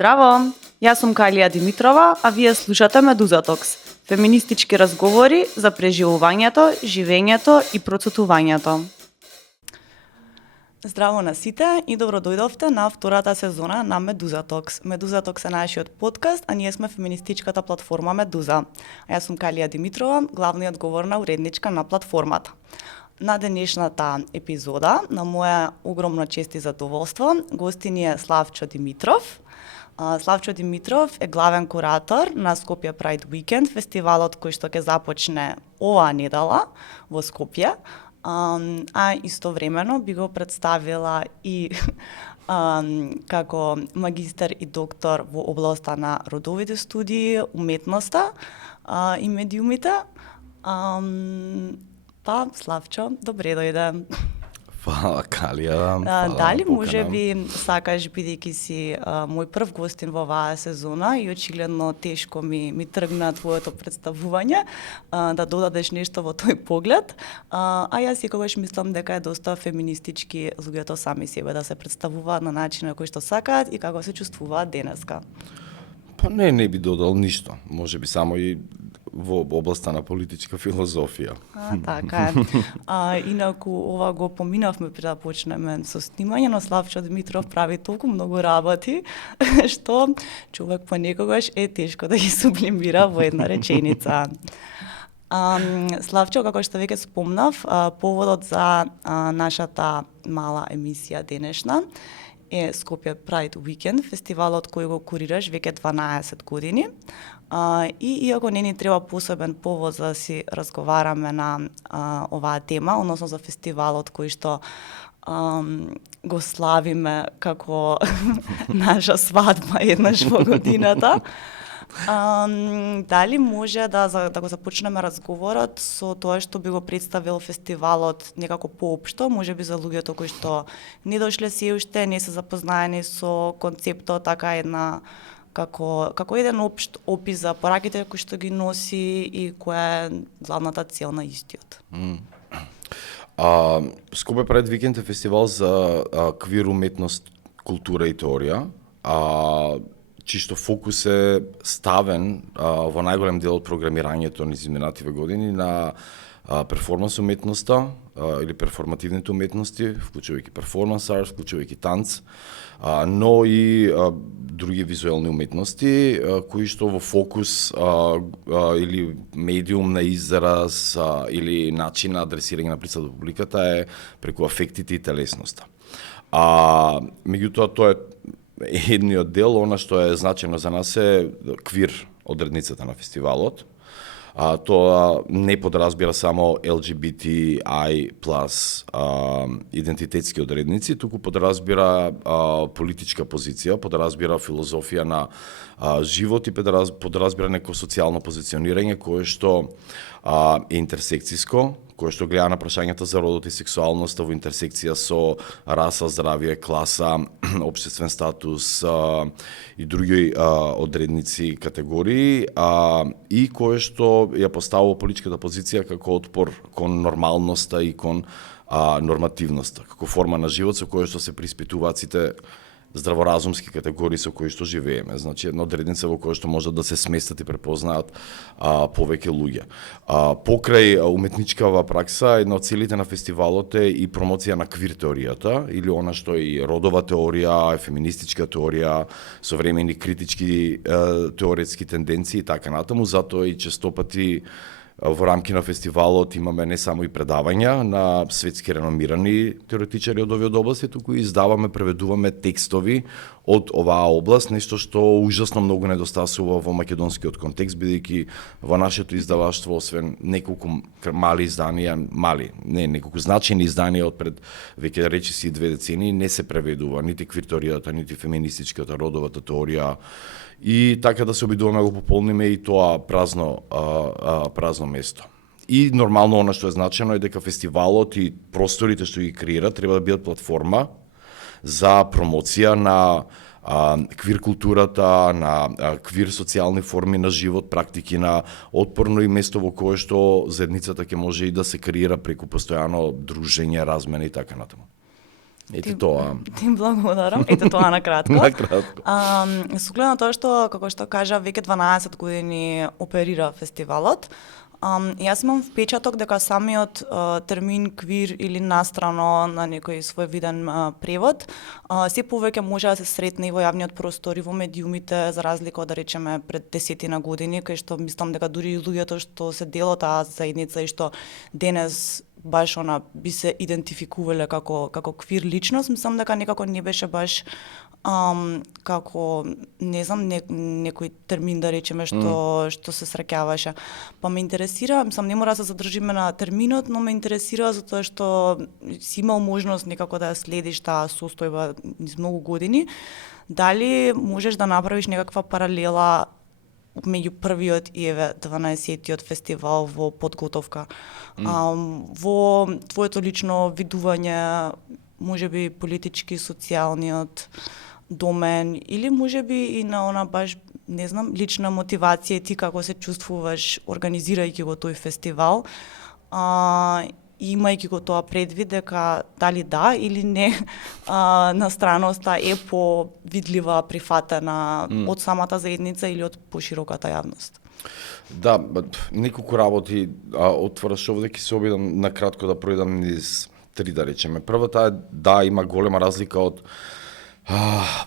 Здраво! Јас сум Калија Димитрова, а вие слушате Медуза Токс, феминистички разговори за преживувањето, живењето и процутувањето. Здраво на сите и добро дојдовте на втората сезона на Медуза Токс. Медуза Токс е нашиот подкаст, а ние сме феминистичката платформа Медуза. А јас сум Калија Димитрова, главна и одговорна уредничка на платформата. На денешната епизода, на моја огромна чест и задоволство, гости ни е Славчо Димитров. Славчо Димитров е главен куратор на Скопје Pride Weekend, фестивалот кој што ќе започне оваа недела во Скопје, а истовремено би го представила и како магистар и доктор во областа на родовите студии, уметноста и медиумите. Славчо, добре дојде. Фала, Калија. Дали може би сакаш, бидејќи си мој прв гостин во оваа сезона и очигледно тешко ми тргна твоето представување, да додадеш нешто во тој поглед, а јас секогаш мислам дека е доста феминистички луѓето сами себе да се представуваат на начин на кој што сакаат и како се чувствуваат денеска. Па не би додал ништо, може би само и во областа на политичка филозофија. Така е. Инаку ова го поминавме пред да почнеме со снимање, но Славчо Димитров прави толку многу работи што човек понекогаш е тешко да ги сублимира во една реченица. Славчо, како што веќе спомнав, поводот за нашата мала емисија денешна е Скопје Pride Weekend, фестивалот кој го курираш веќе 12 години. И иако не ни треба посебен повод за да си разговараме на оваа тема, односно за фестивалот кој што го славиме како наша свадба еднаш во годината, дали може да го започнеме разговорот со тоа што би го представил фестивалот некако поопшто, може би за луѓето кои што не дошле се уште, не се запознаени со концептот, така една како еден општ опис за пораките кои што ги носи и која е главната цел на истиот. Скопје Pride Weekend е фестивал за квир уметност, култура и теорија, чисто фокус е ставен во најголем дел од програмирањето низ изминативе години на перформанс уметноста или перформативните уметности, вклучувајќи перформанс арт, вклучувајќи танц, но и други визуелни уметности кои што во фокус или медиум на израз или начин на адресирање на присутната до публиката е преку афектите и телесноста. Меѓутоа тоа е едниот дел, она што е значено за нас е квир одредницата на фестивалот. Тоа не подразбира само LGBTI+ идентитетски одредници, туку подразбира политичка позиција, подразбира филозофија на живот и подразбира неко социјално позиционирање кое што е интерсекциско, кое што гледа на прашањата за родот и сексуалноста во интерсекција со раса, здравје, класа, општествен статус и други одредници категории, и кое што ја поставува политичката позиција како отпор кон нормалноста и кон нормативноста, како форма на живот со која што се приспитуваат сите здраворазумски категории со кои што живееме. Значи, една одредница во која што можат да се сместат и препознаат повеќе луѓе. Покрај уметничкава пракса, една од целите на фестивалот е и промоција на квир теоријата, или она што е и родова теорија, феминистичка теорија, современи критички теоретски тенденции и така натаму, затоа и честопати во рамки на фестивалот имаме не само и предавања на светски реномирани теоретичари од овие области, туку и издаваме, преведуваме текстови од оваа област, нешто што ужасно многу недостасува во македонскиот контекст, бидејќи во нашето издаваштво, освен неколку мали изданија, неколку значајни изданија од пред веќе речиси 2 децении, не се преведува нити квир теоријата, нити феминистичката, родовата теорија, и така да се обидуваме да го пополниме и тоа празно место. И нормално она што е значено е дека фестивалот и просторите што ги креира треба да бидат платформа за промоција на квир културата, на квир социјални форми на живот, практики на отпорно и место во кое што заедницата ќе може и да се креира преку постојано дружење, размена и така натаму. Ете тоа. Ти благодарам. Ете тоа на кратко. На кратко. Со глед на тоа што, како што кажа, веќе 12 години оперира фестивалот, јас имам впечаток дека самиот термин квир или настрано на некој свој виден превод се повеќе може да се сретне и во јавниот простор и во медиумите, за разлика од, да речеме, пред 10 години, кај што мислам дека дури и луѓето што се дел од таа заедница и што денес баш би се идентификувале како квир личност, мислам дека некако не беше баш како не знам некој термин, да речеме, што се среќаваше. Па ме интересира, мислам не мора да се задржиме на терминот, но ме интересира затоа што си имал можност некако да ја следиш таа состојба низ многу години. Дали можеш да направиш некаква паралела меѓу првиот и 12-тиот фестивал во подготовка? Во твоето лично видување, можеби политички, социјалниот домен, или можеби и на она баш, не знам, лична мотивација, ти како се чувствуваш организирајќи го тој фестивал, имајќи го тоа предвид дека дали да или не настраноста е повидлива, прифатена од самата заедница или од пошироката јавност. Да, неколку работи отвараш овде, ќе се обидам на кратко да пројдам низ три, да речеме. Првата е да има голема разлика од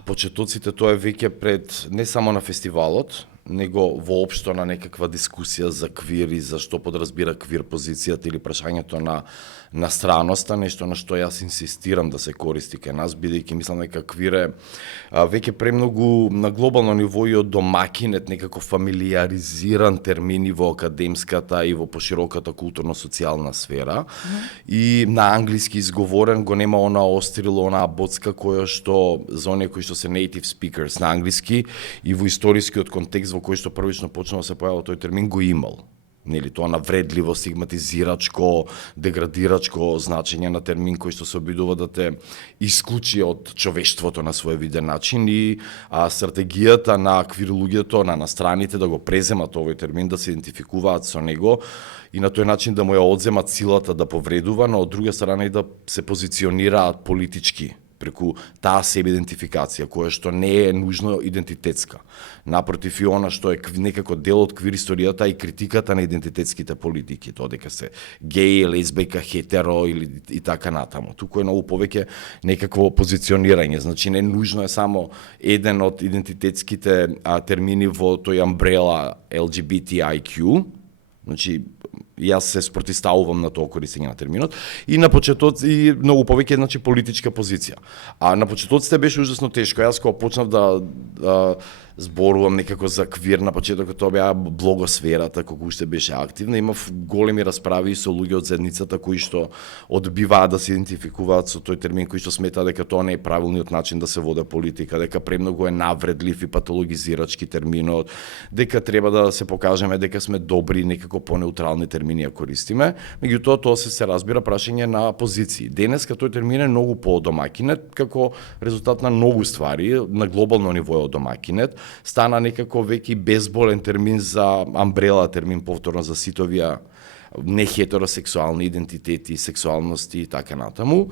почетоците, тоа е веќе пред не само на фестивалот, него воопшто на некаква дискусија за квир и за што подразбира квир позицијата или прашањето на страноста, нешто на што јас инсистирам да се користи кај нас, бидејќи мислам дека квир е веќе премногу на глобално ниво и од домакинет, некако фамилиаризиран термин и во академската и во пошироката културно-социјална сфера. И на англиски изговорен го нема она острило, она боцка која што за оние кои што се native speakers на англиски и во историскиот контекст во кој што првично почнал да се појавува тој термин го имал. Нели тоа навредливо, стигматизирачко, деградирачко значење на термин кој што се обидува да те исклучи од човештвото на своевиден начин и стратегијата на квир луѓето, на страните да го преземат овој термин, да се идентификуваат со него и на тој начин да му ја одземат силата да повредува, но од друга страна и да се позиционираат политички преку таа себе идентификација, која што не е нужно идентитетска. Напротив, и она што е некако дел од квир историјата и критиката на идентитетските политики, тоа дека се геј, лесбика, хетеро или и така натаму. Туку е многу повеќе некакво позиционирање, значи не нужно е само еден од идентитетските термини во тој амбрела LGBTIQ, значи јас се спротиставувам на тоа користење на терминот и на почетоци и многу повеќе значи политичка позиција. А на почетоците беше ужасно тешко. Јас кога почнав да зборувам некако за квир на почетокот, тоа беа блогосферата кога уште беше активна, имав големи расправи со луѓе од заедницата кои што одбиваат да се идентификуваат со тој термин, кои што сметаат дека тоа не е правилниот начин да се води политика, дека премногу е навредлив и патологизирачки терминот, дека треба да се покажеме дека сме добри, некако понеутрални термини ја користиме. Меѓутоа тоа се разбира прашање на позиции. Денеска тој термин е многу подомакинет, како резултат на многу ствари, на глобално ниво е одомакинет, стана некако веќе безболен термин за амбрела термин повторно за сите овие нехетеросексуални идентитети, сексуалности и така натаму.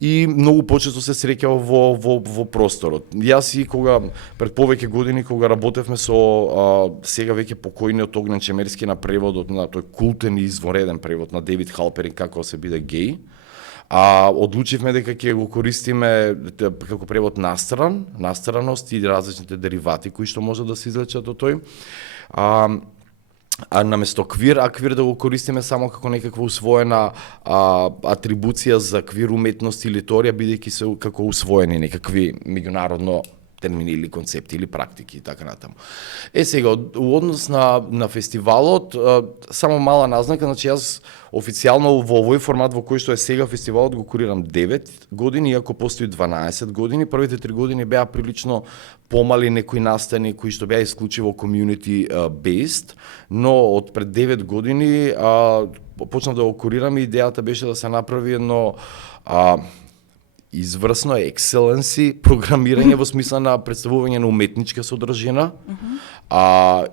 И многу почесто се среќава во просторот. Јас и кога пред повеќе години кога работевме со сега веќе покојниот Огнен Чемерски на преводот на тој култен и извореден превод на Девид Халперин како се биде геј, одлучивме дека ќе го користиме како превод настраност и различните деривати кои што може да се извлечат од тој. А наместо квир, квир да го користиме само како некаква усвоена атрибуција за квир уметност или теорија, бидејќи се како усвоени некакви меѓународно термини или концепти или практики и така натаму. Сега, у однос на фестивалот, само мала назнака, значи јас официјално во овој формат во кој што е сега фестивалот го курирам 9 години, иако постои 12 години. Првите 3 години беа прилично помали некои настани кои што беа исклучиво community based, но од пред 9 години почнав да го курирам и идејата беше да се направи едно изврсно екселенси програмирање во смисла на представување на уметничка содржина,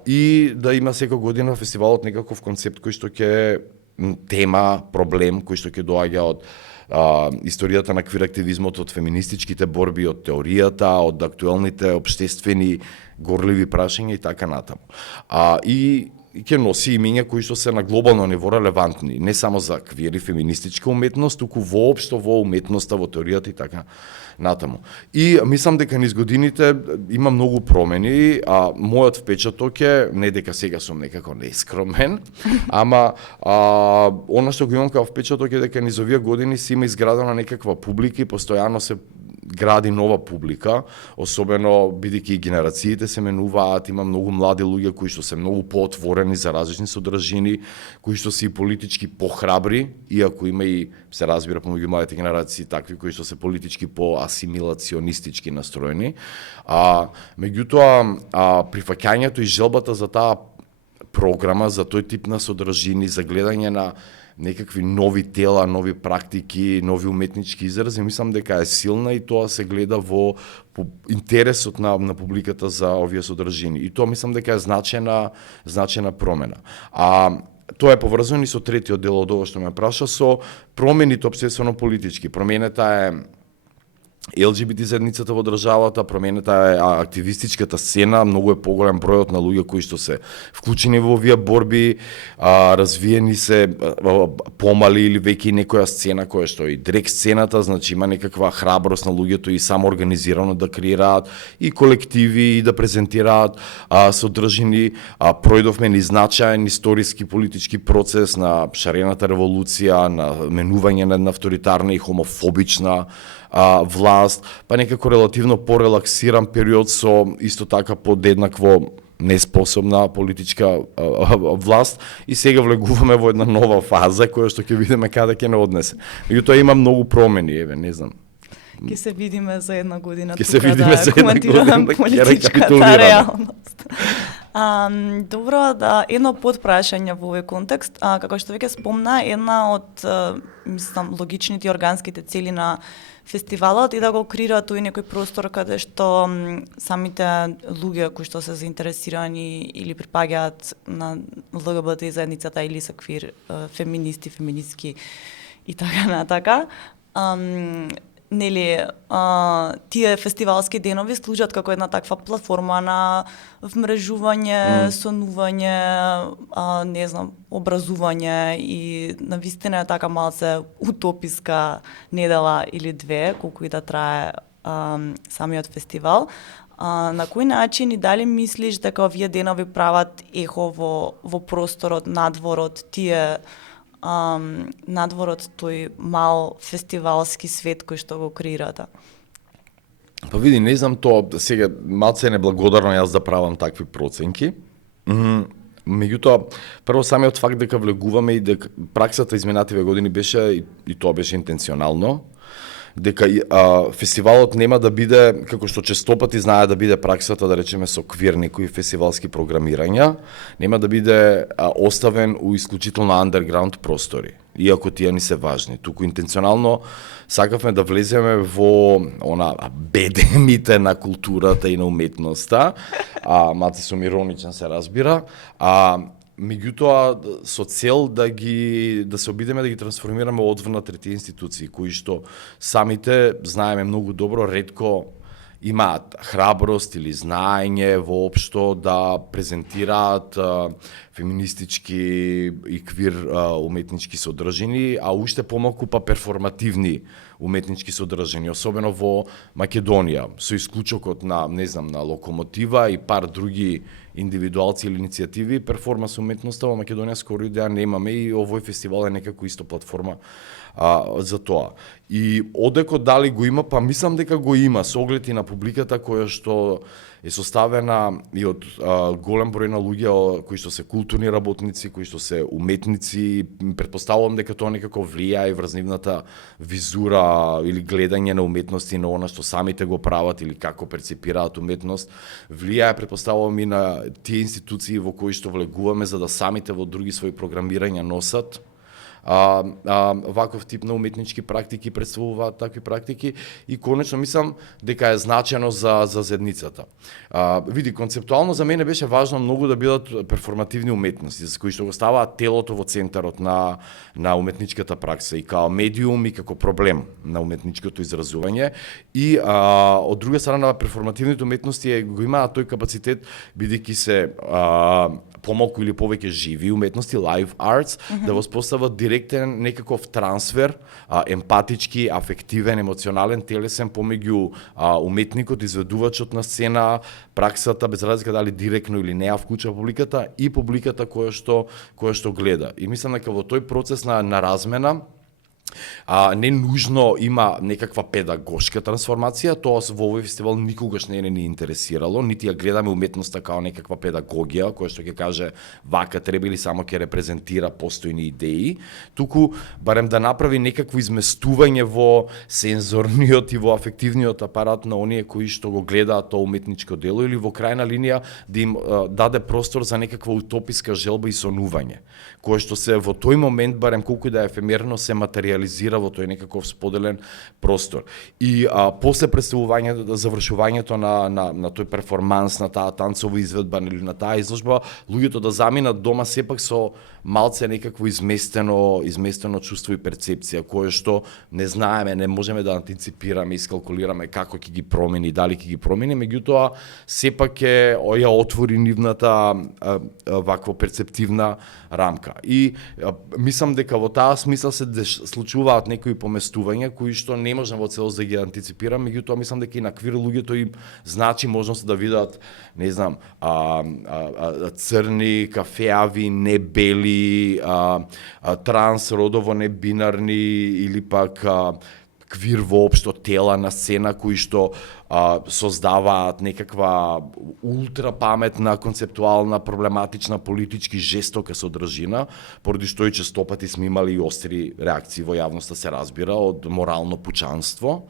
и да има секоја година фестивалот некаков концепт кој што ќе тема, проблем кој што ќе доаѓа од историјата на квир активизмот, од феминистичките борби, од теоријата, од актуелните општествени горливи прашања и така натаму. И ќе носи имиња кои што се на глобално ниво релевантни, не само за квир и феминистичка уметност, туку воопшто во уметноста, во теоријата и така натаму. И мислам дека низ годините има многу промени, а мојот впечаток е, не дека сега сум некако нескромен, ама она што го имам као впечаток е дека низ овие години си има изградена некаква публика и постојано се гради нова публика, особено бидејќи генерациите се менуваат, има многу млади луѓе кои што се многу поотворени за различни содржини, кои што се и политички похрабри, иако има и се разбира помеѓу младите генерации такви кои што се политички поасимилационистички настроени. Меѓутоа, прифаќањето и желбата за таа програма, за тој тип на содржини, за гледање на некакви нови тела, нови практики, нови уметнички изрази, мислам дека е силна и тоа се гледа во интересот на публиката за овие содржини. И тоа мислам дека е значена промена. Тоа е поврзано и со третиот дел од ова што ме праша, со промените општествено политички. Промената е ЛГБТ заедницата во државата, променета е активистичката сцена, многу е поголем бројот на луѓе кои што се вклучени во овие борби, развиени се помали или веќе и некоја сцена која што и дрек сцената, значи има некаква храброст на луѓето и самоорганизирано да креираат и колективи и да презентираат содржини. Пројдовме низ значаен историски политички процес на шарената револуција, на менување на авторитарна и хомофобична власт, па некако релативно порелаксиран период со исто така подеднакво неспособна политичка власт и сега влегуваме во една нова фаза која што ќе видиме каде ќе не однесе. Меѓутоа има многу промени, не знам. Ќе се видиме за една година тука коментираме политичката реалност. Добро, едно подпрашање во овој контекст, како што веќе спомна, една од мислам логичните и органските цели на фестивалот и да го креира тој некој простор каде што самите луѓе кои што се заинтересирани или припаѓаат на ЛГБТ заедницата или се квир феминисти, феминистки и така натака, нели, тие фестивалски денови служат како една таква платформа на вмрежување, сонување, не знам, образување и навистина е така малце утописка недела или две, колку и да трае самиот фестивал. На кој начин и дали мислиш дека овие денови прават ехо во просторот надворот тие надворот тој мал фестивалски свет кој што го креирате? Па види, не знам тоа, сега малце е неблагодарно јас да правам такви проценки. Меѓутоа, прво самиот факт дека влегуваме и дека праксата изминативе години беше, и тоа беше интенционално, дека фестивалот нема да биде, како што честопати знае да биде праксата, да речеме, со квир некои фестивалски програмирања, нема да биде оставен у исклучително андерграунд простори, иако тие ни се важни. Туку интенционално сакавме да влеземе во бедемите на културата и на уметноста, маци сум ироничен се разбира, меѓутоа со цел да се обидеме да ги трансформираме одвор на трети институции кои што самите знаеме многу добро, ретко имаат храброст или знаење воопшто да презентираат феминистички и квир уметнички содржини, а уште помалку па перформативни уметнички содржини, особено во Македонија, со исклучокот на, не знам, на Локомотива и пар други индивидуалци или иницијативи, перформанс уметноста во Македонија скоро и да немаме и овој фестивал е некако исто платформа за тоа. И одеко дали го има, па мислам дека го има, со оглед и на публиката која што е составена и од голем број на луѓе кои што се културни работници, кои што се уметници, претпоставувам дека тоа некако влијае врз нивната визура или гледање на уметност и на она што самите го прават или како перцепираат уметност, влијае претпоставувам и на тие институции во кои што влегуваме за да самите во други своји програмирања носат ваков тип на уметнички практики представуваат такви практики и конечно мислам дека е значено за заедницата. Види, концептуално за мене беше важно многу да бидат перформативни уметности, за кои што го ставаат телото во центарот на уметничката пракса и као медиум и како проблем на уметничкото изразување и од друга страна перформативните уметности го имаат тој капацитет бидејќи се помалку или повеќе живи уметности, live arts, да воспостават директен некаков трансфер, емпатички, афективен, емоционален, телесен помеѓу уметникот, изведувачот на сцена, праксата, без разлика дали директно или не вклучува публиката и публиката која што гледа. И мислам дека во тој процес на размена не нужно има некаква педагошка трансформација, тоа во овој фестивал никогаш не ни интересирало, нити ја гледаме уметноста као некаква педагогија, која што ќе каже вака треба или само ќе репрезентира постојни идеи, туку барем да направи некакво изместување во сензорниот и во афективниот апарат на оние кои што го гледаат тоа уметничко дело или во крајна линија да им даде простор за некаква утописка желба и сонување, кое што се во тој момент, барем колку и да е ефемерно, се материализира во тој некаков споделен простор. И после представувањето, завршувањето на тој перформанс, на таа танцова изведба или на таа изложба, луѓето да заминат дома сепак со малце некакво изместено чувство и перцепција, кое што не знаеме, не можеме да антиципираме, искалкулираме како ќе ги промени, дали ќе ги промени, меѓутоа сепак ја отвори нивната ваква перцептивна рамка. И мислам дека во таа смисла се случуваат некои поместувања кои што не можам во целост да ги антиципирам, меѓутоа мислам дека и на квир луѓето им значи можност да видат, не знам, црни, кафеави, не бели, транс, родово небинарни или пак квир воопшто тела на сцена кои што создаваат некаква ултра паметна, концептуална, проблематична, политички жестока содржина, поради што и честопати сме имали и остри реакции во јавноста, се разбира, од морално пучанство.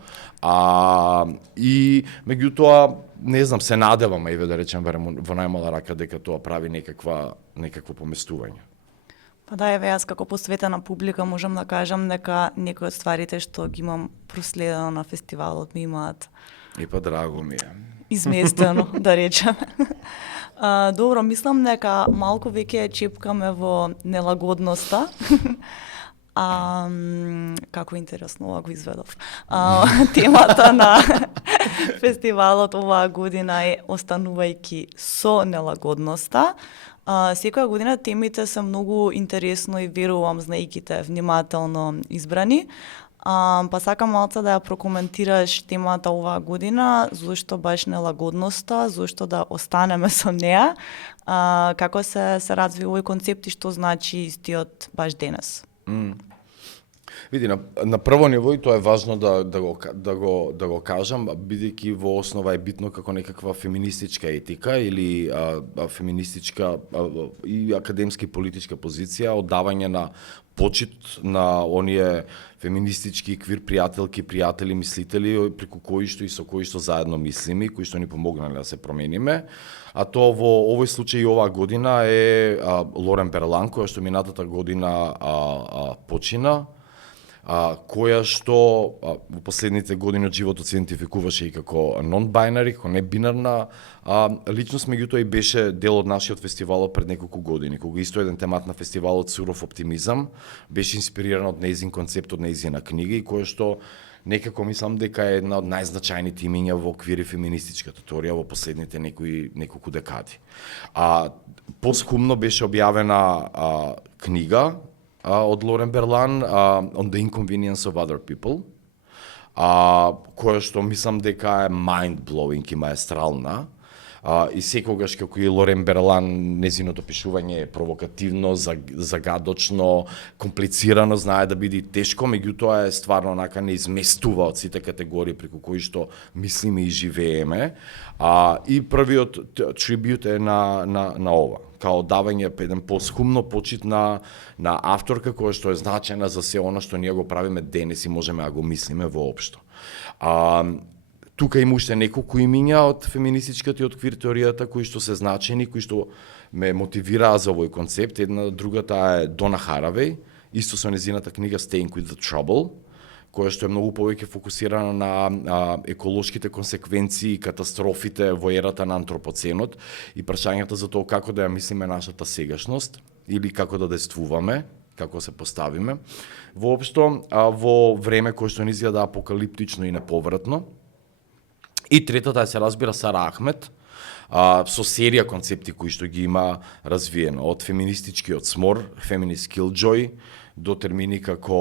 И меѓутоа, не знам, се надевам, еве да речем во најмала рака дека тоа прави некакво поместување. Па да, еве, јас како посветена публика можам да кажам дека некои од стварите што ги имам проследено на фестивалот ми имаат И па драго ми е. Изместено, да речем. Добро, мислам дека малку веќе чепкаме во нелагодноста. Како интересно ова го изведов. Темата на фестивалот оваа година е останувајќи со нелагодноста. Секоја година темите се многу интересно и верувам знаејќите внимателно избрани. Па сакам малце да ја прокоментираш темата оваа година, зошто баш нелагодноста, зошто да останеме со неа, како се разви овој концепт и што значи истиот баш денес. Види, на прво ниво, и тоа е важно да го кажам, бидејќи во основа е битно како некаква феминистичка етика или феминистичка и академски политичка позиција, оддавање на почит на оние феминистички квир пријатели, мислители, преку кои што и со кои што заедно мислиме, кои што ни помогнале да се промениме. А тоа во овој случај и оваа година е Лорен Берлан, која што минатата година почина, која што во последните години од животот се идентификуваше и како non-binary, како небинарна личност, меѓутоа и беше дел од нашиот фестивал пред неколку години, кога исто еден темат на фестивалот Суров оптимизам беше инспириран од нејзин концепт, од нејзина книга и која што некако мислам дека е една од најзначајните имиња во оквири феминистичката теорија во последните неколку декади. Посхумно беше објавена книга од Лорен Берлан, On the Inconvenience of Other People, која што мислам дека е mind-blowing и маестрална. И секогаш како и Лорен Берлан, незиното пишување е провокативно, загадочно, комплицирано, знае да биде тешко, меѓутоа е стварно онака не изместува од сите категории преку кои што мислиме и живееме. И првиот трибют е на ова, као давање еден посхумно почит на авторка која што е значајна за се она што ние го правиме денес и можеме да го мислиме воопшто. Тука има уште неколку имиња од феминистичката и од квир теоријата кои што се значени, кои што ме мотивираа за овој концепт. Другата е Дона Харавеј, исто со незината книга Staying with the Trouble, која што е многу повеќе фокусирана на еколошките консеквенции и катастрофите во ерата на антропоценот и прашањата за тоа како да ја мислиме нашата сегашност или како да действуваме, како се поставиме. Воопшто, во време кое што ни изгледа апокалиптично и неповратно. И третата се разбира Сара Ахмет, со серија концепти кои што ги има развиено, од феминистичкиот смор, feminist killjoy, до термини како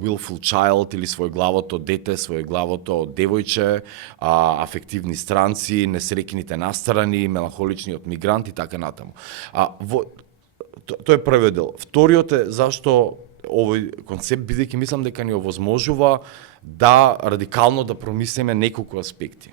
willful child или своеглавото дете, своеглавото девојче, афективни странци, несреќните настарани, меланхоличниот мигрант и така натаму. Тоа е првиот дел. Вториот е зашто овој концепт, бидејќи мислам дека ни овозможува да радикално да промислиме неколку аспекти.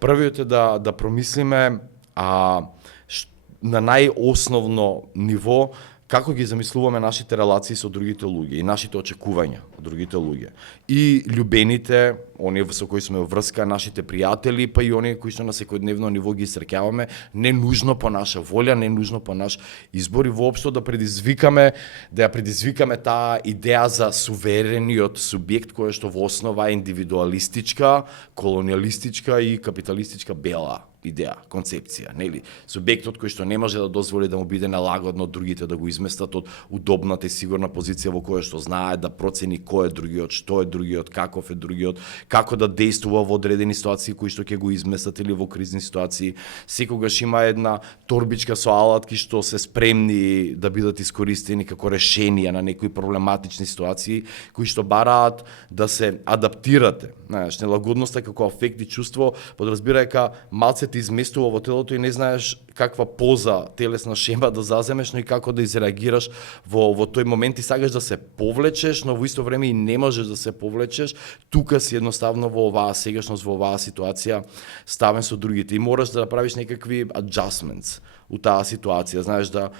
Првиот е да промислиме на најосновно ниво како ги замислуваме нашите релации со другите луѓе и нашите очекувања од другите луѓе. И љубените, оние со кои сме во врска, нашите пријатели, па и оние кои што на секојдневно ниво ги среќаваме, не нужно по наша волја, не нужно по наш избор и воопшто да ја предизвикаме таа идеја за суверениот субјект која што во основа е индивидуалистичка, колониалистичка и капиталистичка бела идеја, концепција, нели? Субјектот кој што не може да дозволи да му биде налагодно од другите да го изместат од удобната и сигурна позиција во која што знае да процени кој е другиот, што е другиот, каков е другиот, како да действува во одредени ситуации кои што ќе го изместат или во кризни ситуации. Секогаш има една торбичка со алатки што се спремни да бидат искористени како решенија на некои проблематични ситуации кои што бараат да се адаптирате. Знаеш, нелагодноста како афект и чувство подразбира дека малце ти изместува во телото и не знаеш каква поза, телесна шема да заземеш, но и како да изреагираш во тој момент и сакаш да се повлечеш, но во исто време и не можеш да се повлечеш. Тука си едноставно во оваа сегашност, во оваа ситуација ставен со другите и мораш да направиш некакви adjustments у таа ситуација, знаеш да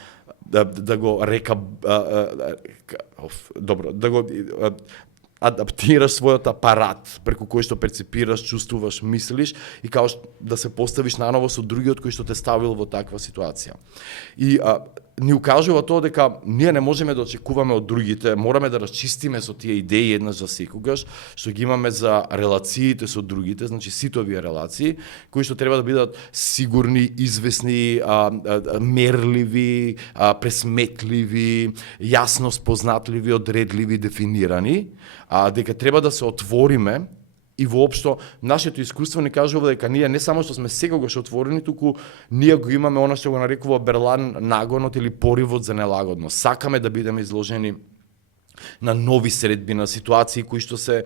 го адаптираш својот апарат преку кој што перцепираш, чувствуваш, мислиш и како да се поставиш наново со другиот кој што те ставил во таква ситуација. И ни укажува тоа дека ние не можеме да очекуваме од другите, мораме да расчистиме со тие идеи еднаш за секогаш што ги имаме за релациите со другите, значи сите овие релации кои што треба да бидат сигурни, извесни, мерливи, пресметливи, јасно спознатливи, одредливи, дефинирани, дека треба да се отвориме и воопшто нашето искуство ни кажува дека ние не само што сме секогаш отворени, туку ние го имаме она што го нарекува Берлан нагонот или поривот за нелагодност. Сакаме да бидеме изложени на нови средби, на ситуации кои што се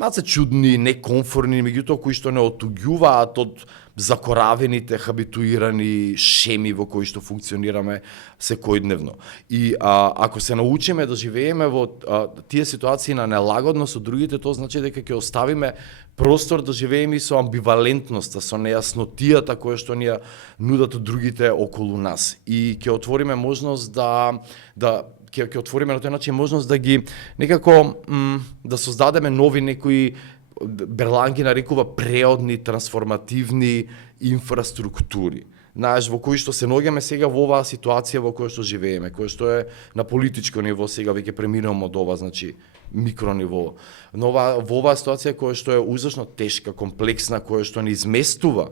малце чудни, некомфорни, меѓутоа кои што не отуѓуваат од закоравените, хабитуирани шеми во кои што функционираме секојдневно. И ако се научиме да живееме во тие ситуации на нелагодност со другите, тоа значи дека ќе оставиме простор да живееме и со амбивалентноста, со нејаснотијата која што ни ја нудат другите околу нас. И ќе отвориме можност ќе отвориме на тој начин можност да ги некако да создадеме нови некои Берлан ги нарекува преодни, трансформативни инфраструктури. Знаеш, во кои што се наоѓаме сега во оваа ситуација во која што живееме, која што е на политичко ниво, сега веќе преминуваме од ова, значи микрониво. Но во оваа ситуација која што е ужасно тешка, комплексна, која што ни изместува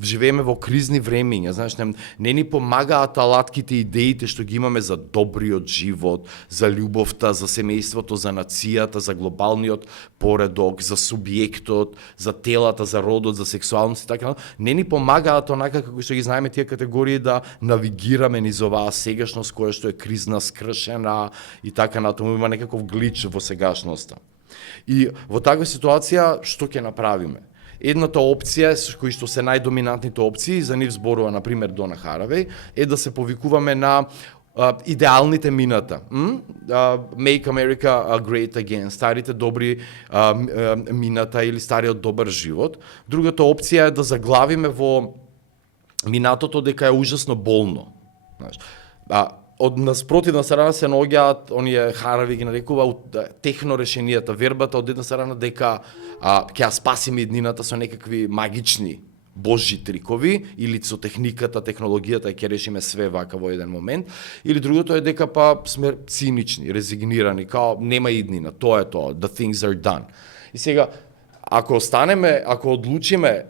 живееме во кризни времиња, знаеш, не ни помагаат алатките и идеите што ги имаме за добриот живот, за љубовта, за семејството, за нацијата, за глобалниот поредок, за субјектот, за телата, за родот, за сексуалност и така. Не ни помагаат онака како што ги знаеме тие категории да навигираме низ оваа сегашност која што е кризна, скршена и така натаму, има некаков глич во сегашноста. И во таква ситуација што ќе направиме? Едната опција, кои што се најдоминантните опции, за нив зборува, например, Дона Харавеј, е да се повикуваме на идеалните мината. Make America Great Again, старите добри мината или стариот добар живот. Другата опција е да заглавиме во минатото дека е ужасно болно. Од наспротивна страна се наоѓаат, оние Харави ги нарекува техно решенијата, вербата од една страна дека ќе ја спасиме иднината со некакви магични божи трикови или со техниката, технологијата ќе решиме све вака во еден момент, или другото е дека па сме цинични, резигнирани, као нема иднина, тоа е тоа, the things are done. И сега ако одлучиме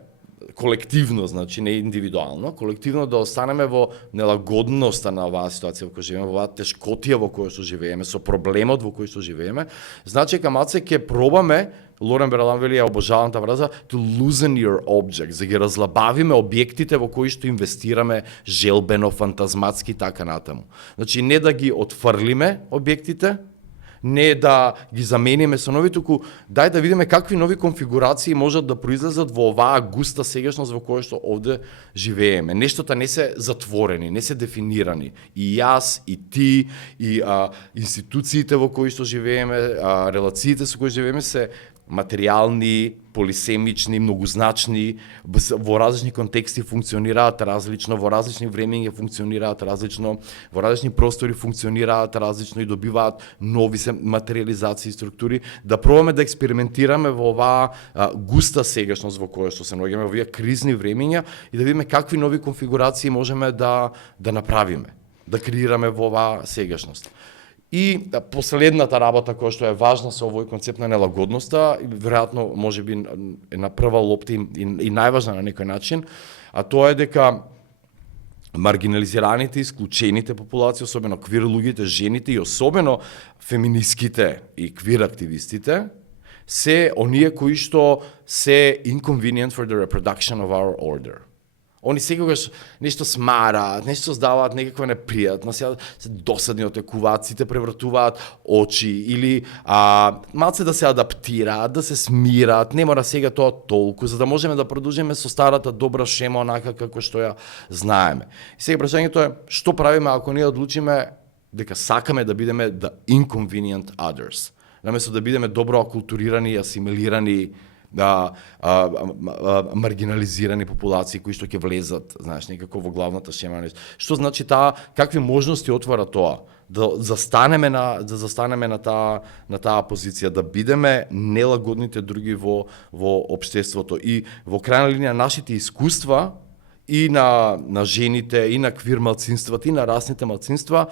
колективно, значи не индивидуално, колективно да останеме во нелагодноста на оваа ситуација во која живееме, во оваа тешкотија во која што живееме, со проблемот во кој што живееме, значи камаце ќе пробаме, Лорен Берлан вели, ја обожавам таа фраза, to loosen your objects, да ги разлабавиме објектите во кои што инвестираме желбено, фантазматски, така натаму. Значи не да ги отфрлиме објектите, не да ги замениме со нови, туку дај да видиме какви нови конфигурации можат да произлезат во оваа густа сегашност во која што овде живееме. Нештота не се затворени, не се дефинирани. И јас, и ти, и институциите во кои што живееме, релациите со кои живееме се материјални, полисемични, многозначни, во различни контексти функционираат различно, во различни времења функционираат различно, во различни простори функционираат различно и добиваат нови се материализации структури, да пробаме да експериментираме во оваа густа сегашност во која што се наоѓаме, во овие кризни времења и да видиме какви нови конфигурации можеме да направиме, да креираме во оваа сегашност. И последната работа која што е важна со овој концепт на нелагодноста, веројатно можеби е на прва лопта и најважна на некој начин, а тоа е дека маргинализираните, исклучените популации, особено квир луѓето, жените и особено феминистките и квир активистите, се оние кои што се inconvenient for the reproduction of our order. Они секогаш нешто смараат, нешто создаваат некаква непријатна, се досадни отекуваат, сите превртуваат очи или малце да се адаптираат, да се смираат, не мора сега тоа толку, за да можеме да продолжиме со старата добра шема онака како што ја знаеме. И сега прашањето е што правиме ако ние одлучиме дека сакаме да бидеме the inconvenient others, наместо да бидеме добро акултурирани, асимилирани, маргинализирани популации кои што ќе влезат, знаеш, некако во главната шема. Што значи таа, какви можности отвара тоа? Да застанеме на таа позиција, да бидеме нелагодните други во општеството и во крајна линија нашите искуства и на жените, и на квир малцинствата, и на расните малцинства,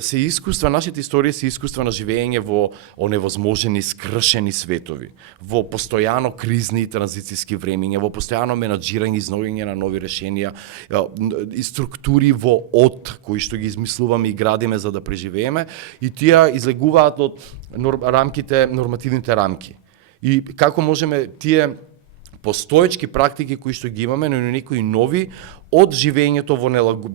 се искуства, нашите истории се искуства на живење во оневозможени, скршени светови, во постојано кризни и транзицијски времења, во постојано менаџирање и изнаоѓање на нови решенија, и структури во кои што ги измислуваме и градиме за да преживееме, и тие излегуваат од нормативните рамки. И како можеме тие постоечки практики кои што ги имаме, но и некои нови од живењето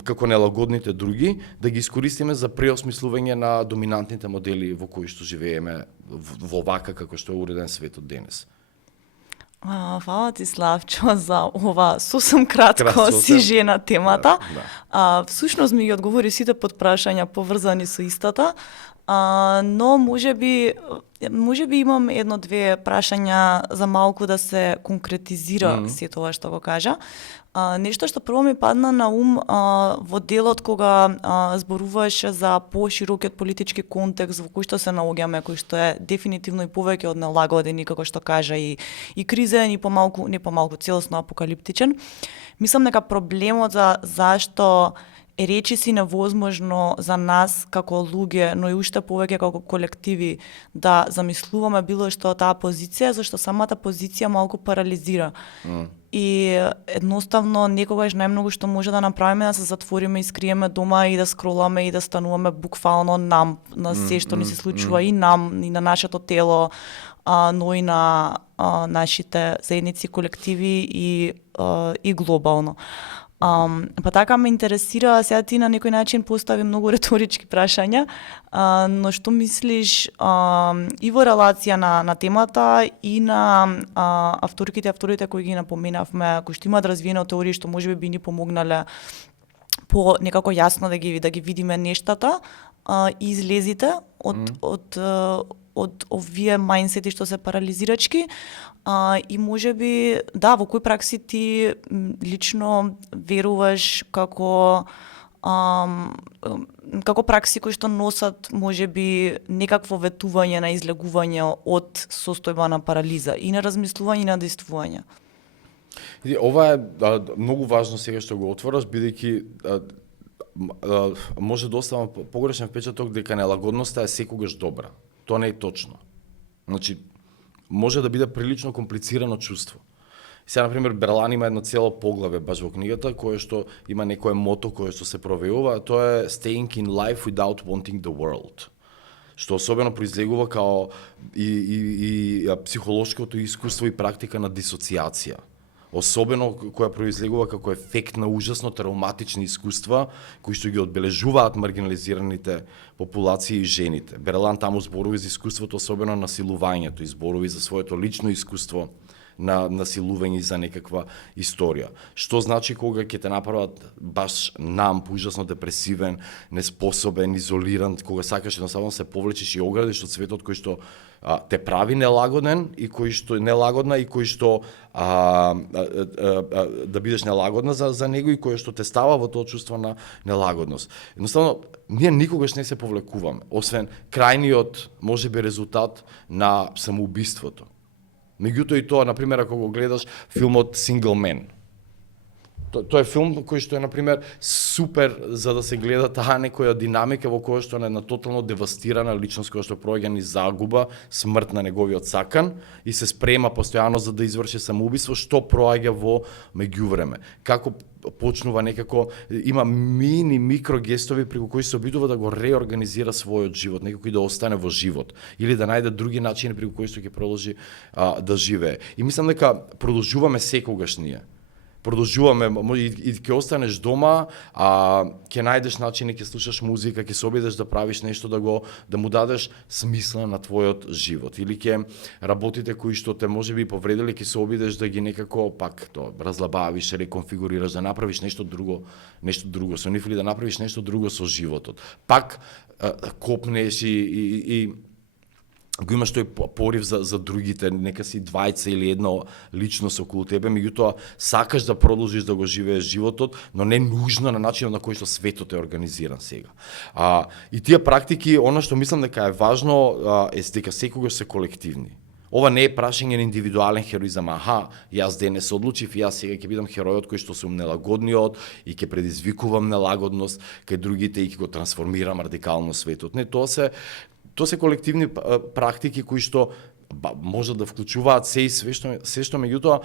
како нелагодните други, да ги искористиме за преосмислување на доминантните модели во кои што живееме во вака како што е уреден светот денес. Фала ти, Славчо, за ова сосем кратко сиже на темата. Всушност ми ги одговори сите подпрашања поврзани со истата, но можеби имам едно-две прашања за малку да се конкретизира се тоа што го кажа. Нешто што прво ми падна на ум во делот кога зборуваше за поширокиот политички контекст во кој што се наоѓаме, кој што е дефинитивно и повеќе од нелагоден и како што кажа и кризен и не помалку целосно апокалиптичен. Мислам дека проблемот за зашто е речиси невозможно за нас како луѓе, но и уште повеќе како колективи да замислуваме било што таа позиција, зашто самата позиција малку парализира. И едноставно некогаш најмногу што може да направиме да се затвориме и скриеме дома и да скроламе и да стануваме буквално на се што ни се случува и нам, и на нашето тело, но и на нашите заедници, колективи и глобално. Па така ме интересира, сега ти на некој начин постави многу реторички прашања, но што мислиш и во релација на темата и на авторите кои ги напоменавме, кои што имаат развиено теории што можеби би ни помогнале по некако јасно да ги видиме нештата и излезите од овие мајндсети што се парализирачки, и можеби, да, во кои пракси ти лично веруваш како пракси кои што носат можеби некакво ветување на излегување од состојба на парализа и на размислување и на действување? Ова е многу важно сега што го отвораш, бидејќи може да оставам погрешен впечаток дека нелагодноста е секогаш добра. Тоа не е точно. Значи, може да биде прилично комплицирано чувство. Сега, например, Берлан има едно цело поглаве баш во книгата, кое што има некое мото кое што се провеува, тоа е staying in life without wanting the world. Што особено произлегува као и психолошкото искуство и практика на дисоциација. Особено која произлегува како ефект на ужасно травматични искуства кои што ги одбележуваат маргинализираните популации и жените. Берлан таму зборови за искуството, особено на насилувањето, зборови за своето лично искуство на насилување за некаква историја. Што значи кога ќе те направат баш намп, ужасно депресивен, неспособен, изолиран, кога сакаш едноставно се повлечеш и оградиш од светот кој што те прави нелагоден и кој што нелагодна и кој што да бидеш нелагодна за него и кој што те става во тоа чувство на нелагодност. Едноставно ние никогаш не се повлекуваме, освен крајниот можеби резултат на самоубиството. Меѓутоа и тоа, например, ако го гледаш филмот Single Man. Тоа е филм кој што е, например, супер за да се гледа таа некоја динамика во која што е на тотално девастирана личност која што проаѓа низ загуба, смрт на неговиот сакан и се спрема постојано за да изврши самоубиство, што проаѓа во меѓувреме. Како почнува некако, има микро гестови преку кои се обидува да го реорганизира својот живот, некако и да остане во живот, или да најде други начини преку кои што ќе продолжи да живее. И мислам дека продолжуваме секогаш ние. Продолжуваме и ќе останеш дома, ќе најдеш начини, ќе слушаш музика, ќе се обидеш да правиш нешто да му дадеш смисла на твојот живот, или ќе работите кои што те можеби повредили, ќе се обидеш да ги некако пак тоа разлабавиш, реконфигурираш, да направиш нешто друго со нив, или да направиш нешто друго со животот. Пак копнеш и го имаш тој порив за другите, нека си двајца или една личност околу тебе, меѓутоа сакаш да продолжиш да го живееш животот, но не нужно на начинот на кој што светот е организиран сега. И тие практики, она што мислам дека е важно, е дека секогаш се колективни. Ова не е прашање на индивидуален хероизам, јас денес се одлучив и јас сега ќе бидам херојот кој што сум нелагодниот и ќе предизвикувам нелагодност кај другите и ќе го трансформирам радикално светот. Не, тоа се колективни практики кои што можат да вклучуваат се и све што меѓутоа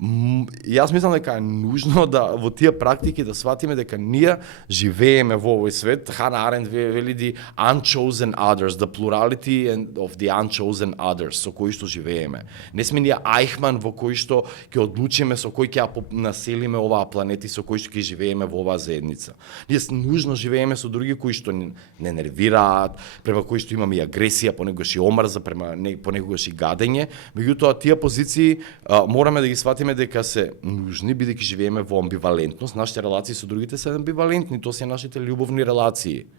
јас мислам дека е нужно да во тие практики да сватиме дека ние живееме во овој свет. Хана Аренд вели the unchosen others, the plurality of the unchosen others, со кои што живееме. Не сме ние Ајхман во кој што ќе одлучиме со кој ќе населиме оваа планета и со кој што ќе живееме во оваа заедница. Ние нужно живееме со други кои што не нервираат, према кои што имаме и агресија, понекогаш и омрза, понекогаш и гадење. Меѓутоа тие позиции мораме да ги сватиме дека се нужни, бидејќи живееме во амбивалентност. Нашите релации со другите се амбивалентни, тоа се нашите љубовни релации.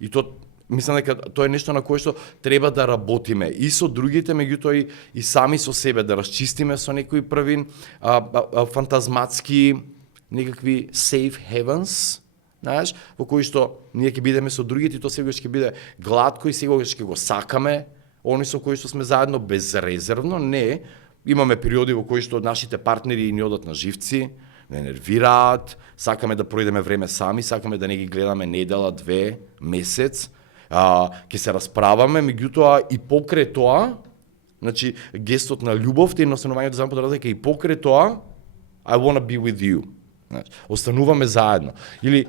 И мислам дека тоа е нешто на кое што треба да работиме и со другите, меѓутоа и сами со себе, да расчистиме со некои први фантазматски некакви safe heavens, знаеш, во кои што ние ќе бидеме со другите и тоа сегогаш ќе биде гладко и сегогаш ќе го сакаме, они со кои што сме заедно безрезервно, не. Имаме периоди во кои што нашите партнери ни одат на живци, не нервираат, сакаме да проидеме време сами, сакаме да не ги гледаме недела, 2, месец, ќе се расправаме, меѓутоа и покрај тоа, значи гестот на љубов и на останувањето заедно подразбира дека и покрај тоа I wanna be with you. Значи, остануваме заедно. Или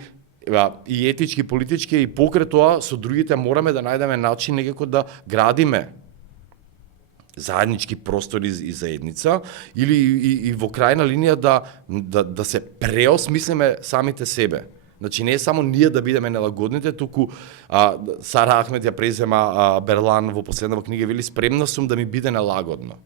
и етички, политички и покрај тоа со другите мораме да најдеме начин некако да градиме заеднички простори и заедница, или и во крајна линија да се преосмислиме самите себе. Значи не е само ние да бидеме нелагодните, туку Сара Ахмед ја презема Берлан во последната книга, вели спремна сум да ми биде нелагодно.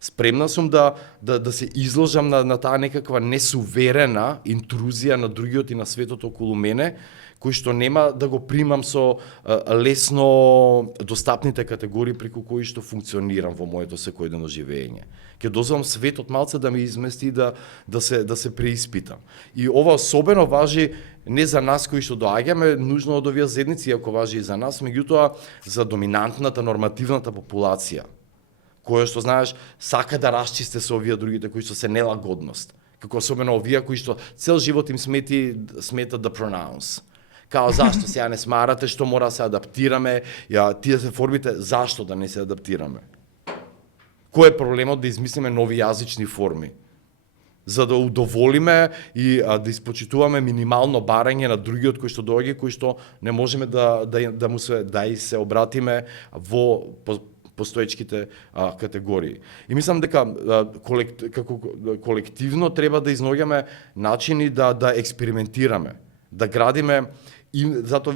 Спремна сум да се изложам на таа некаква несуверена интрузија на другиот и на светот околу мене, кој што нема да го примам со лесно достапните категории преку кои што функционирам во моето секојдневно живење. Ќе дозволам светот малце да ме измести и да се преиспитам. И ова особено важи не за нас кои што доаѓаме нужно од овие заедници, иако важи и за нас, меѓутоа за доминантната нормативната популација, која што знаеш сака да расчисте со овие другите кои што се нелагодност. Како особено овие кои што цел живот им смета да pronounce. Као зашто сега не смарате, што мора да се адаптираме, тие се формите, зашто да не се адаптираме? Кој е проблемот да измислиме нови јазични форми? За да удоволиме и да испочитуваме минимално барање на другиот кој што доаѓа, кој што не можеме да и се обратиме во постоечките категории. И мислам дека како колективно треба да изнаоѓаме начини да експериментираме, да градиме. И затоа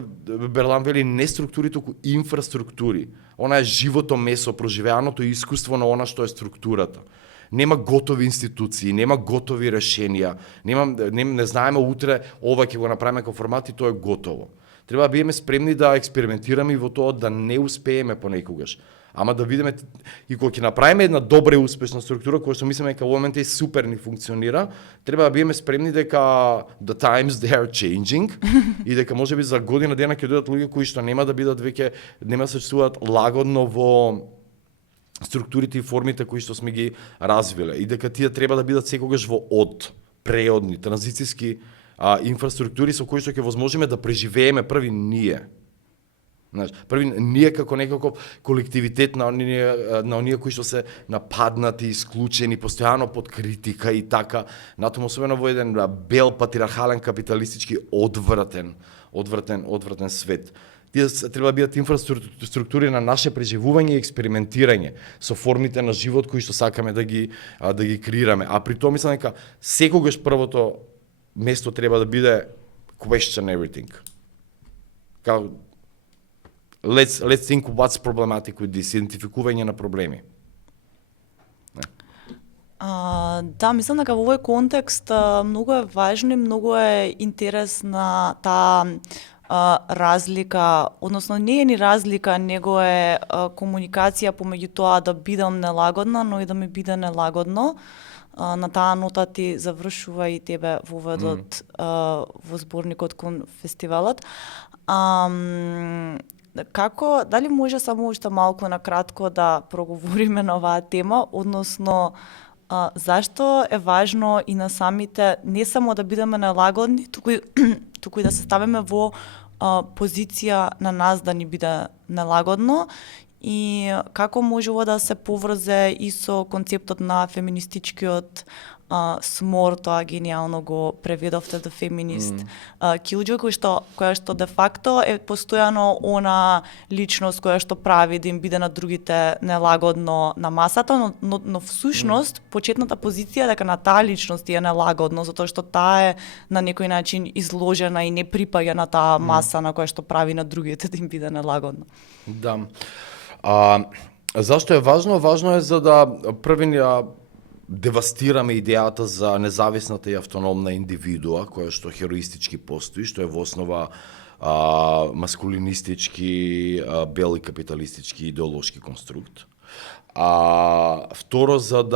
Берлан вели не структури, туку инфраструктури. Она е живото месо, проживеаното искуство на она што е структурата. Нема готови институции, нема готови решенија, не знаеме утре ова ќе го направиме како формат и тоа е готово. Треба да бидеме спремни да експериментираме и во тоа да не успееме понекогаш. Ама да видиме и кога ќе направиме една добра и успешна структура која што мислиме дека во моментот е супер ни функционира, треба да бидеме спремни дека the times they are changing и дека можеби за година дена ќе дојдат луѓе кои што нема да бидат веќе нема да се чувствуваат лагодно во структурите и формите кои што сме ги развиле и дека тие треба да бидат секогаш во преодни, транзициски инфраструктури со кои што ќе возможиме да преживееме први ние. Знаеш, први ние како некаков колективитет на оние кои што се нападнати, исклучени, постојано под критика и така, натаму особено во еден бел патриархален капиталистички одвратен свет. Тие треба да бидат инфраструктури на наше преживување и експериментирање со формите на живот кои што сакаме да ги креираме. А при тоа мислам дека секогаш првото место треба да биде question everything. Као let's think what's problematic with this, идентификување на проблеми. Да, мислам дека во овој контекст многу е важно и многу е интересна таа разлика, односно не е ни разлика, него е комуникација помеѓу тоа да бидам нелагодна, но и да ми биде нелагодно. На таа нота ти завршува и тебе воведот во зборникот кон фестивалот. Како, дали може само уште малку накратко да проговориме на оваа тема, односно зашто е важно и на самите не само да бидеме нелагодни, туку и да се ставиме во позиција на нас да ни биде нелагодно и како може ова да се поврзе и со концептот на феминистичкиот смор, тоа гениално го преведовте The Feminist Killjoy, која што де факто е постојано она личност која што прави да им биде на другите нелагодно на масата, но всушност почетната позиција дека на таа личност е нелагодно, затоа што таа е на некој начин изложена и не припаѓа на таа маса на која што прави на другите да им биде нелагодно. Да. Зашто е важно? Важно е за да први девастираме идејата за независната и автономна индивидуа, која што хероистички постои, што е во основа маскулинистички, бел и капиталистички идеолошки конструкт. Второ, за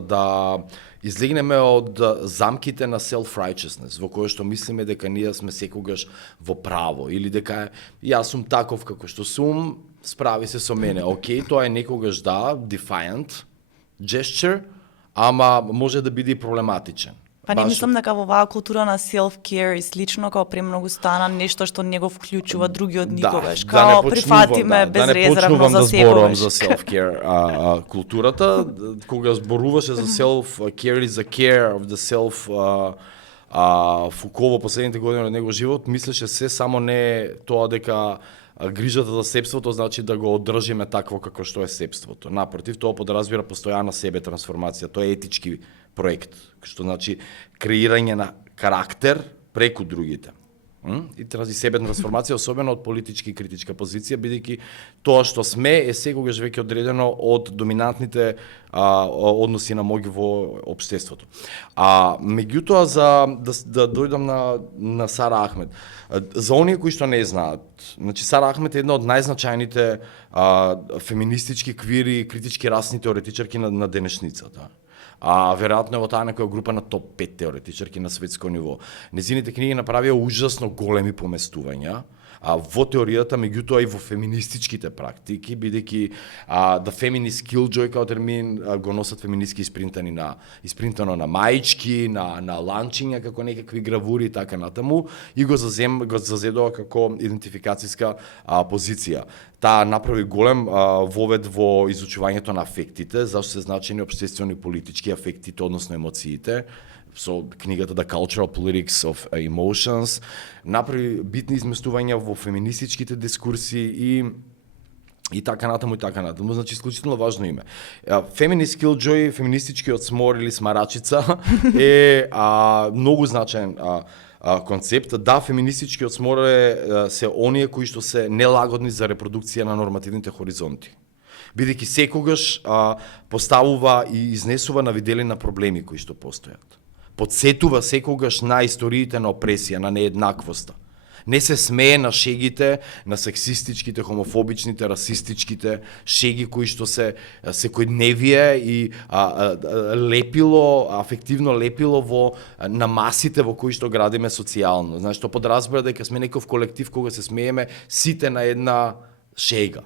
да излегнеме од замките на self-righteousness, во кое што мислиме дека ние сме секогаш во право, или дека јас сум таков како што сум, справи се со мене. Океј, тоа е некогаш defiant gesture, ама може да биде и проблематичен. Па не мислам дека во оваа култура на self-care и слично, као премногу стана нешто што не го вклучува другиот никогаш. Као прифатиме безрезервно за секогаш. Да не почнувам да зборувам за self-care културата, кога зборуваше за self-care или за care of the self, Фуко во последните години од негов живот мислеше се само не тоа дека грижата за себството значи да го одржиме такво како што е себството. Напротив, тоа подразбира постојана себе трансформација. Тоа е етички проект, што значи креирање на карактер преку другите. И себе трансформација, особено од политички и критичка позиција, бидејќи тоа што сме е секогаш веќе одредено од доминантните односи на моќ во општеството. Меѓутоа, да дојдам на Сара Ахмед. За оние кои што не знаат, значи Сара Ахмед е една од најзначајните феминистички, квири и критички расни теоретичарки на денешницата. Веројатно е во таа некоја група на топ 5 теоретичарки на светско ниво. Незините книги направија ужасно големи поместувања, во теоријата, меѓутоа и во феминистичките практики, бидејќи the feminist killjoy као термин го носат феминистки испринтано на маички, на ланчиња како некакви гравури и така натаму, и го зазедува како идентификацијска позиција. Таа направи голем вовед во изучувањето на афектите, зашто се значени општествени политички афектите, односно емоциите, со книгата The Cultural Politics of Emotions, направи битни изместувања во феминистичките дискурси и така натаму и така натаму. Значи, исклучително важно име. Feminist Killjoy, феминистичкиот смор или смарачица е многу значаен концепт. Да, феминистичкиот смор се оние кои што се нелагодни за репродукција на нормативните хоризонти. Бидејќи секогаш поставува и изнесува на видели на проблеми кои што постојат. Подсетува секогаш на историите на опресија, на нееднаквоста. Не се смее на шегите, на сексистичките, хомофобичните, расистичките шеги кои што се секојдневие и лепило, афективно лепило на масите во кои што градиме социјално. Знаеш, што подразбира дека сме некој колектив кога се смееме сите на една шега.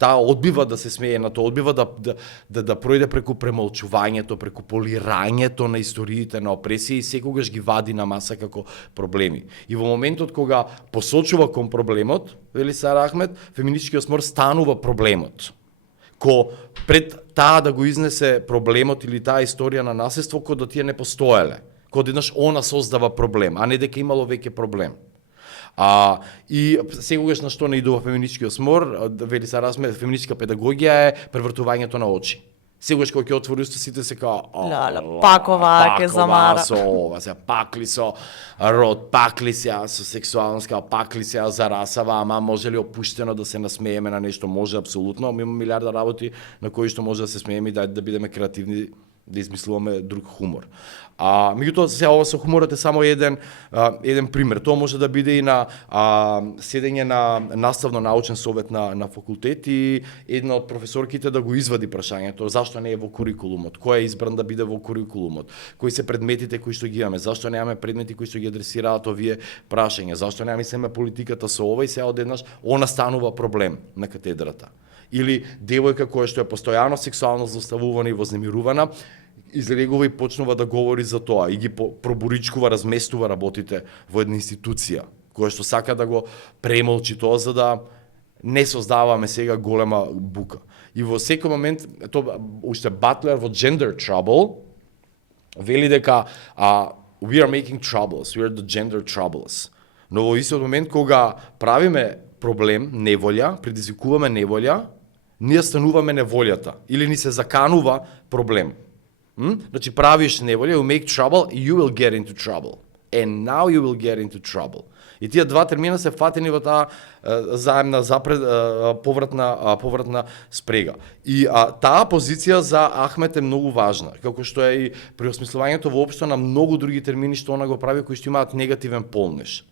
Таа одбива да се смее на тоа, одбива да пројде преку премолчувањето, преку полирањето на историите на опресија и секогаш ги вади на маса како проблеми. И во моментот кога посочува кон проблемот, вели Сара Ахмед, феминистичкиот смор станува проблемот. Ко пред таа да го изнесе проблемот или таа историја на насилство, кога да тие не постоеле. Кога еднаш она создава проблем, а не дека имало веќе проблем. И секогаш на што не идува феминистичкиот смор, вели се разме, феминистичка педагогија е превртувањето на очи. Сегаш кога ќе отвори уста сите се као пак ова ќе замара. Со ова, се пакли со род, пакли се со сексуалност, пакли се за расава, ама може ли опуштено да се насмееме на нешто? Може апсолутно, има милиарда работи на кои што може да се смееме и да бидеме креативни, да измислуваме друг хумор. Меѓутоа, се ова со хуморот е само еден пример. Тоа може да биде и на седење на наставно-научен совет на факултет и една од професорките да го извади прашањето зашто не е во курикулумот, кој е избран да биде во курикулумот, кои се предметите кои што ги имаме, зашто немаме предмети кои што ги адресираат овие прашања, зашто немаме семе политиката со ова и сега одеднаш она станува проблем на катедрата. Или девојка која што е постојано сексуално злоставувана и вознемирувана, излегува и почнува да говори за тоа и ги пробуричкува, разместува работите во една институција, која што сака да го премолчи тоа за да не создаваме сега голема бука. И во секој момент, уште Батлер во Gender Trouble вели дека we are making troubles, we are the gender troubles. Но во истиот момент кога правиме проблем, неволја, предизвикуваме неволја, ние стануваме неволјата или ни се заканува проблем. Значи правиш неволја, you make trouble, you will get into trouble. And now you will get into trouble. И тие два термина се фатени во таа заемна повратна спрега. И таа позиција за Ахмед е многу важна, како што е и при осмислувањето воопшто на многу други термини што она го прави кои што имаат негативен полнеж.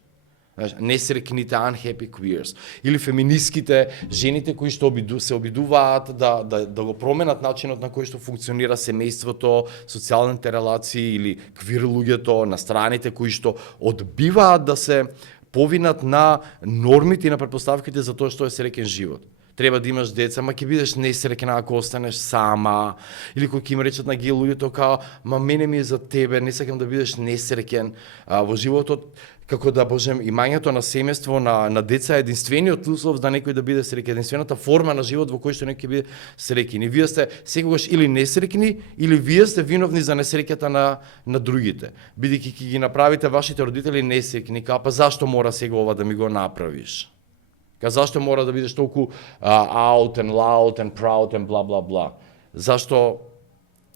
Несрекните unhappy queers или феминистките жените кои што се обидуваат да го променат начинот на кој што функционира семејството, социјалните релации или квир луѓето на страните кои што одбиваат да се повинат на нормите и на претпоставките за тоа што е среќен живот. Треба да имаш деца, ма ќе бидеш несреќна ако останеш сама, или кој ќе им речат на геј луѓето као, ма мене ми е за тебе, не сакам да бидеш несреќен во животот, како да можем имањето на семејство на деца е единствениот услов да некој да биде среќен, единствената форма на живот во кој што некој биде среќен. И вие сте секогаш или несреќни, или вие сте виновни за несреќата на другите. Бидејќи ќе ги направите вашите родители несреќни, па зашто мора сега ова да ми го направиш? Зашто мора да бидеш толку out and loud and proud and bla bla bla? Зашто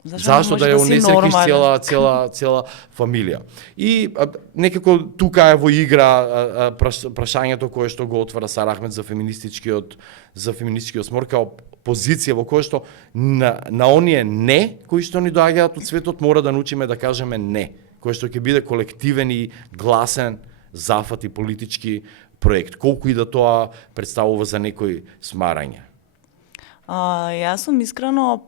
да ја унесеш цела фамилија? И некако тука е во игра прашањето кое што го отвара Сара Ахмед за феминистичкиот смор као позиција во која што на оние не кои што ни доаѓаат од светот мора да научиме да кажеме не, кој што ќе биде колективен и гласен зафат и политички проект, колку и да тоа представува за некој смарање. Јас сум искрено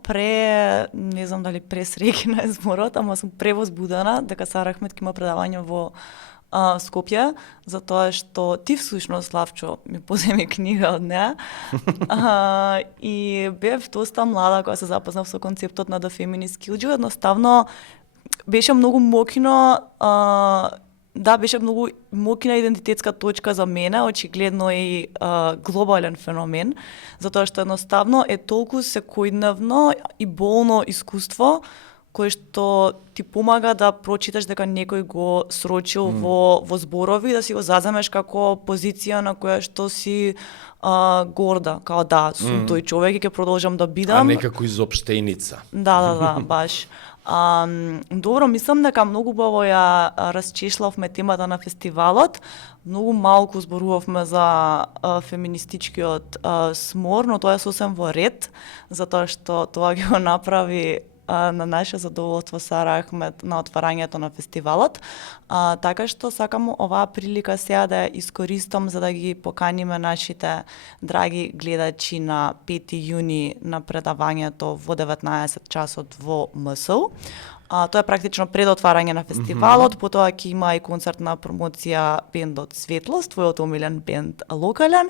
не знам дали пресреќена е зборот, ама сум превозбудена дека Сара Ахмед ќе има предавање во Скопје, затоа што ти всушност, Славчо, ми поземи книга од неа. И бев доста млада кога се запознав со концептот на The Feminist Killjoy. Едноставно беше многу мокино, беше многу мокина идентитетска точка за мене, очигледно и глобален феномен, затоа што едноставно е толку секојдневно и болно искуство кој што ти помага да прочиташ дека некој го срочил во зборови, да си го заземеш како позиција на која што си горда, као сум тој човек и ќе продолжам да бидам. А некако изопштеница. Да, баш. Добро, мислам дека многу убаво ја расчешлавме темата на фестивалот. Многу малку зборувавме за феминистичкиот смор, но тоа е сосем во ред, затоа што тоа ги го направи на наше задоволство Сара Ахмед на отварањето на фестивалот. Така што сакам оваа прилика сега да ја искористам за да ги поканиме нашите драги гледачи на 5 јуни на предавањето во 19 часот во МСУ. Тоа е практично пред отварање на фестивалот, потоа ќе има и концертна промоција бендот Светлост, твојот омилен бенд локален.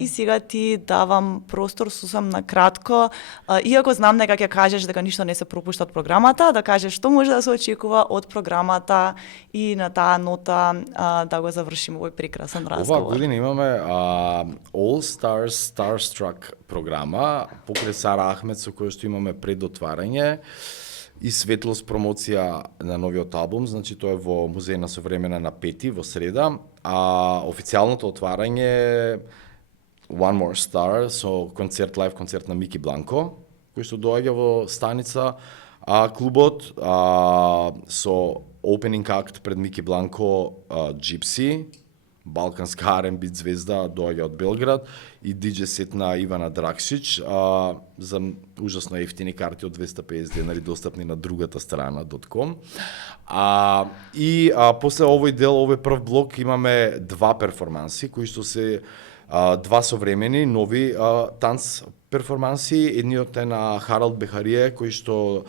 И сега ти давам простор сосем на кратко, иако знам дека ќе кажеш дека ништо не се пропушта од програмата, да кажеш што може да се очекува од програмата и на таа нота да го завршиме овој прекрасен разговор. Оваа година имаме All Stars Starstruck програма покрај Сара Ахмед со која што имаме пред отварање и Светлост промоција на новиот албум, значи тоа е во Музеј на современа на 5 во среда, а официјалното отварање One More Star со лајв концерт на Мики Бланко, кој што доаѓа во станица, клубот со opening act пред Мики Бланко, Gypsy, балканска R&B звезда доаѓа од Белград и DJ сет на Ивана Дракшич за ужасно ефтини карти од 250 денари достапни на другата страна .com. После овој дел, овој прв блок имаме два перформанси кои што се два современи нови танц перформанси. Едниот е на Харалд Бехарие, кој што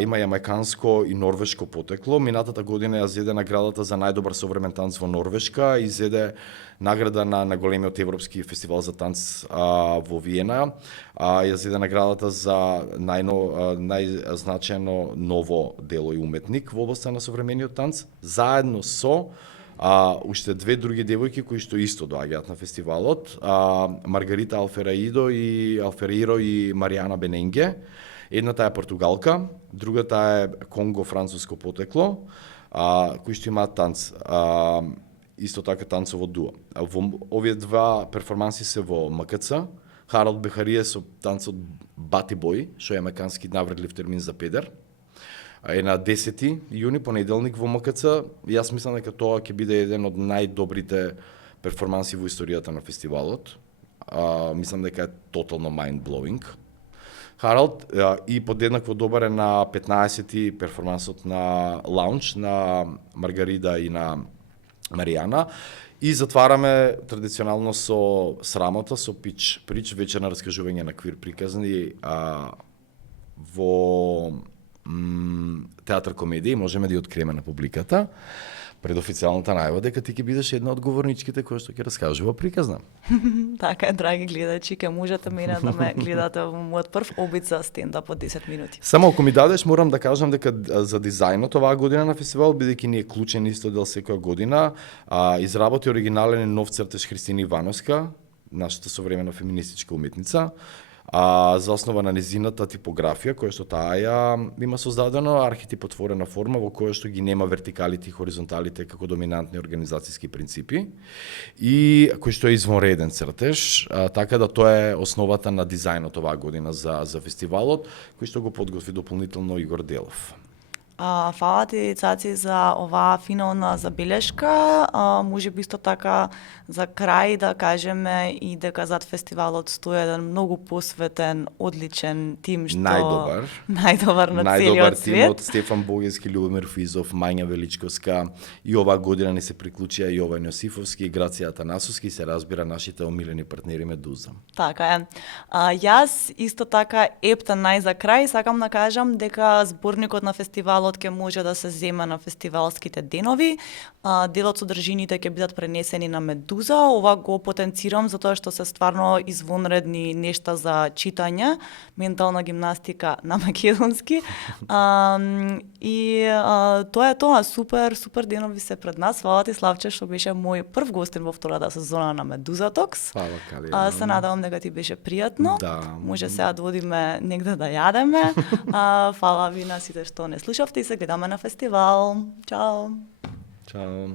има јамајканско и норвешко потекло. Минатата година ја зеде наградата за најдобар современ танц во Норвешка и зеде награда на големиот европски фестивал за танц во Виена. Ја зеде наградата за најзначајно ново дело и уметник во областта на современиот танц, заедно со уште две други девојки кои што исто доаѓаат на фестивалот, Маргарита Алфераидо и Маријана Бененге. Едната е португалка, другата е конго-француско потекло, кои што имаат танц, исто така танцово дуо. Овие два перформанси се во МКЦ. Харалд Бехарие со танцот Бати Бој, што е јамајкански навредлив термин за педер. Е на 10 јуни, понеделник во МКЦ. Јас мислам дека тоа ќе биде еден од најдобрите перформанси во историјата на фестивалот. Мислам дека е тотално mind-blowing. Харалд и подеднакво добар е на 15 перформансот на Лаунч на Маргарида и на Маријана. И затвараме традиционално со срамота, со Прич вечер на раскажување на квир приказни во театар комедија, можеме да ја откриеме на публиката пред официјалната најава дека ти ќе бидеш една од говорничките која што ќе раскажува приказна. Така е, драги гледачи, ќе можете мене да ме гледате во мојот прв обид за стендап од 10 минути. Само ако ми дадеш, морам да кажам дека за дизајнот оваа година на фестивал, бидејќи ни е клучен исто дел секоја година, изработи оригинален и нов цртеж Христина Ивановска, нашата современа феминистичка уметница, за основа на незината типографија, која што таа ја има создадено, архетипотворена форма во која што ги нема вертикалите и хоризонталите како доминантни организацијски принципи и кој што е извонреден цртеж, така да тоа е основата на дизајнот оваа година за фестивалот, кој што го подготви дополнително Игор Делов. Фала ти, Цаци, за оваа финална забелешка. Може би исто така за крај да кажеме и дека зад фестивалот стои еден многу посветен, одличен тим што најдобар на целиот свет. Најдобар тим од Стефан Богески, Љубомир Физов, Мања Величковска и оваа година ни се приклучија Јован Јосифовски и Грација Атанасовски, се разбира нашите омилени партнери Медуза. Така е. Јас исто така ептен нај за крај сакам да кажам дека зборникот на фестивалот делот ќе може да се зема на фестивалските денови. Делот со држините ќе бидат пренесени на Медуза. Ова го потенцирам затоа што се стварно извонредни нешта за читање, ментална гимнастика на македонски. Тоа е тоа, супер денови се пред нас. Фала ти, Славче, што беше мој прв гостин во втората сезона на Медуза Токс. Фала, Калија. Се надевам дека ти беше пријатно. Да. Може сега да одиме негде да јадеме. Фала ви на сите што не слушавте и се гледаме на фестивал. Чао! Чао.